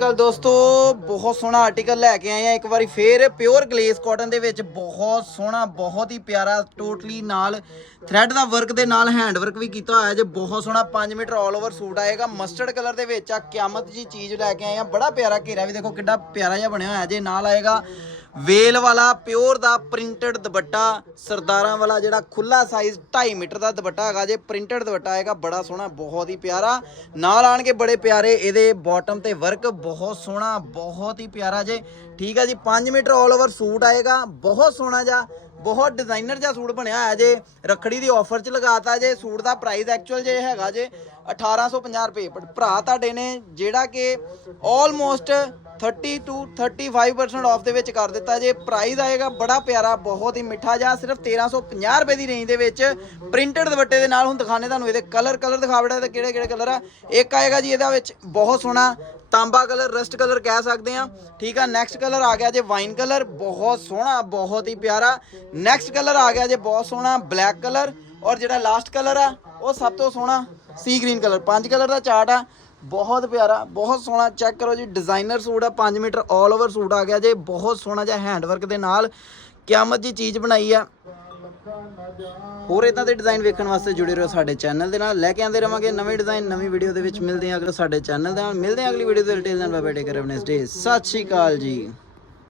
ਗੱਲ ਦੋਸਤੋ, ਬਹੁਤ ਸੋਹਣਾ ਆਰਟੀਕਲ ਲੈ ਕੇ ਆਏ ਆ। ਇੱਕ ਵਾਰੀ ਫੇਰ ਪਿਓਰ ਗਲੇਸ ਕਾਟਨ ਦੇ ਵਿੱਚ ਬਹੁਤ ਸੋਹਣਾ, ਬਹੁਤ ਹੀ ਪਿਆਰਾ ਟੋਟਲੀ ਨਾਲ ਥ੍ਰੈਡ ਦਾ ਵਰਕ ਦੇ ਨਾਲ ਹੈਂਡ ਵਰਕ ਵੀ ਕੀਤਾ ਹੋਇਆ ਜੇ। ਬਹੁਤ ਸੋਹਣਾ 5 ਮੀਟਰ ਆਲ ਓਵਰ ਸੂਟ ਆਏਗਾ। ਮਸਟਰਡ ਕਲਰ ਦੇ ਵਿੱਚ ਆ ਕਿਆਮਤ ਜੀ ਚੀਜ਼ ਲੈ ਕੇ ਆਏ ਆ। ਬੜਾ ਪਿਆਰਾ ਘੇਰਾ ਵੀ ਦੇਖੋ ਕਿੱਡਾ ਪਿਆਰਾ ਜਿਹਾ ਬਣਿਆ ਹੋਇਆ ਜੇ। ਨਾਲ ਆਏਗਾ ਵੇਲ ਵਾਲਾ, ਪਿਓਰ ਦਾ ਪ੍ਰਿੰਟਡ ਦੁਪੱਟਾ, ਸਰਦਾਰਾਂ ਵਾਲਾ ਜਿਹੜਾ ਖੁੱਲਾ ਸਾਈਜ਼ 2.5 ਮੀਟਰ ਦਾ ਦੁਪੱਟਾ ਹੈਗਾ ਜੇ, ਪ੍ਰਿੰਟਡ ਦੁਪੱਟਾ ਆਏਗਾ ਬੜਾ ਸੋਹਣਾ, ਬਹੁਤ ਹੀ ਪਿਆਰਾ। ਨਾਲ ਆਣਗੇ ਬੜੇ ਪਿਆਰੇ ਇਹਦੇ ਬਾਟਮ ਤੇ ਵਰਕ ਬਹੁਤ ਸੋਹਣਾ, ਬਹੁਤ ਹੀ ਪਿਆਰਾ ਜੇ। ਠੀਕ ਆ ਜੀ 5 ਮੀਟਰ ਆਲ ਓਵਰ ਸੂਟ ਆਏਗਾ, ਬਹੁਤ ਸੋਹਣਾ ਜਿਹਾ। ਬਹੁਤ ਡਿਜ਼ਾਈਨਰ ਜਿਹਾ ਸੂਟ ਬਣਿਆ ਹੋਇਆ ਜੇ, ਰੱਖੜੀ ਦੀ ਆਫਰ 'ਚ ਲਗਾਤਾ ਜੇ, ਸੂਟ ਦਾ ਪ੍ਰਾਈਸ ਐਕਚੁਅਲ ਜੇ ਹੈਗਾ ਜੇ 1850 ਰੁਪਏ। ਬਟ ਭਰਾ ਤੁਹਾਡੇ ਨੇ ਜਿਹੜਾ ਕਿ ਆਲਮੋਸਟ 30 ਟੂ 35% ਆਫ ਦੇ ਵਿੱਚ ਕਰ ਦਿੱਤਾ ਜੇ। ਪ੍ਰਾਈਸ ਆਏਗਾ ਬੜਾ ਪਿਆਰਾ, ਬਹੁਤ ਹੀ ਮਿੱਠਾ ਜਿਹਾ, ਸਿਰਫ 1350 ਰੁਪਏ ਦੀ ਰੇਂਜ ਦੇ ਵਿੱਚ। ਪ੍ਰਿੰਟਡ ਦੁਪੱਟੇ ਦੇ ਨਾਲ ਹੁਣ ਦਿਖਾਣੇ ਤੁਹਾਨੂੰ, ਇਹਦੇ ਕਲਰ ਕਲਰ ਦਿਖਾ ਬੜਾ ਤੇ ਕਿਹੜੇ ਕਿਹੜੇ ਕਲਰ ਆ? ਇੱਕ ਆਏਗਾ ਜੀ ਇਹਦਾ ਵਿੱਚ ਬਹੁਤ ਸੋਹਣਾ ਤਾਂਬਾ ਕਲਰ, ਰਸਟ ਕਲਰ ਕਹਿ ਸਕਦੇ ਆ ਠੀਕ ਆ ਨੈਕਸਟ ਕਲਰ ਆ ਗਿਆ ਜੇ ਵਾਈਨ ਕਲਰ, ਬਹੁਤ ਸੋਹਣਾ, ਬਹੁਤ ਹੀ ਪਿਆਰਾ। ਨੈਕਸਟ ਕਲਰ ਆ ਗਿਆ ਜੇ ਬਹੁਤ ਸੋਹਣਾ, ਬਲੈਕ ਕਲਰ। ਔਰ ਜਿਹੜਾ ਲਾਸਟ ਕਲਰ ਆ, ਉਹ ਸਭ ਤੋਂ ਸੋਹਣਾ ਸੀ ਗ੍ਰੀਨ ਕਲਰ। ਪੰਜ ਕਲਰ ਦਾ ਚਾਰਟ ਆ, ਬਹੁਤ ਪਿਆਰਾ, ਬਹੁਤ ਸੋਹਣਾ। ਚੈੱਕ ਕਰੋ ਜੀ ਡਿਜ਼ਾਈਨਰ ਸੂਟ ਆ 5 ਮੀਟਰ ਆਲ ਓਵਰ ਸੂਟ ਆ ਗਿਆ ਜੇ, ਬਹੁਤ ਸੋਹਣਾ ਜਿਹਾ ਹੈਂਡਵਰਕ ਦੇ ਨਾਲ। ਕਿਆਮਤ ਜੀ ਚੀਜ਼ ਬਣਾਈ ਆ। ਹੋਰ ਇਦਾਂ ਦੇ ਡਿਜ਼ਾਈਨ ਵੇਖਣ ਵਾਸਤੇ ਜੁੜੇ ਰਹੋ ਸਾਡੇ ਚੈਨਲ ਦੇ ਨਾਲ। ਲੈ ਕੇ ਆਉਂਦੇ ਰਵਾਂਗੇ ਨਵੇਂ ਡਿਜ਼ਾਈਨ ਨਵੀਂ ਵੀਡੀਓ ਦੇ ਵਿੱਚ ਮਿਲਦੇ ਹਾਂ ਅਗਰ ਸਾਡੇ ਚੈਨਲ ਦੇ ਨਾਲ। ਮਿਲਦੇ ਹਾਂ ਅਗਲੀ ਵੀਡੀਓ ਦੇ ਡਿਟੇਲ ਨਾਲ। ਬਾਏ ਬਾਏ ਆਪਣੇ ਸਟੇ ਸਤਿ ਸ਼੍ਰੀ ਅਕਾਲ ਜੀ।